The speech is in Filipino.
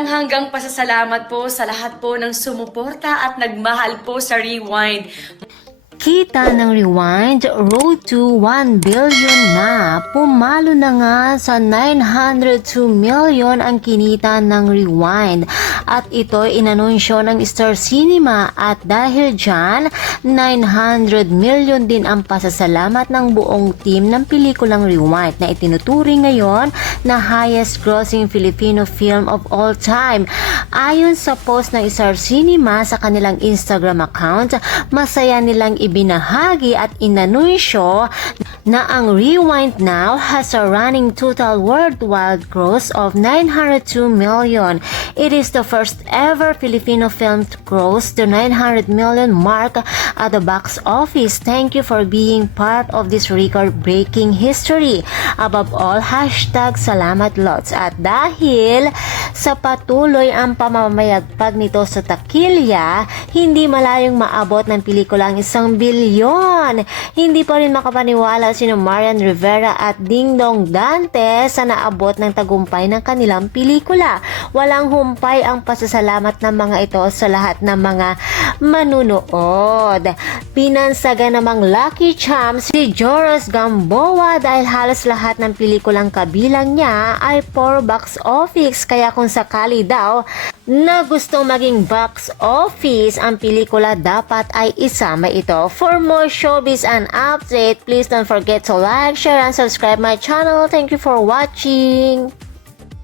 Walang hanggang pasasalamat po sa lahat po ng sumuporta at nagmahal po sa Rewind. Kita ng Rewind, road to 1 billion na. Pumalo na nga sa 902 million ang kinita ng Rewind. At ito inanunsyo ng Star Cinema at dahil dyan, 900 million din ang pasasalamat ng buong team ng pelikulang Rewind na itinuturing ngayon na highest grossing Filipino film of all time. Ayon sa post ng Star Cinema sa kanilang Instagram account, masaya nilang ibinahagi at inanunsyo na ang Rewind now has a running total worldwide gross of 902 million. It is the first ever Filipino film to cross the 900 million mark at the box office. Thank you for being part of this record-breaking history. Above all, hashtag salamat lots. At dahil sa patuloy ang pamamayagpag nito sa takilya, hindi malayong maabot ng pelikula ang 1 bilyon. Hindi pa rin makapaniwala sina Marian Rivera at Ding Dong Dante sa naabot ng tagumpay ng kanilang pelikula. Walang humpay ang pasasalamat ng mga ito sa lahat ng mga manunood. Pinansaga namang lucky charm si Joros Gamboa dahil halos lahat ng pelikulang kabilang niya ay for box office, kaya kung sakali daw na gustong maging box office ang pelikula, dapat ay isama ito. For more showbiz and update, please don't forget to like, share, and subscribe my channel. Thank you for watching.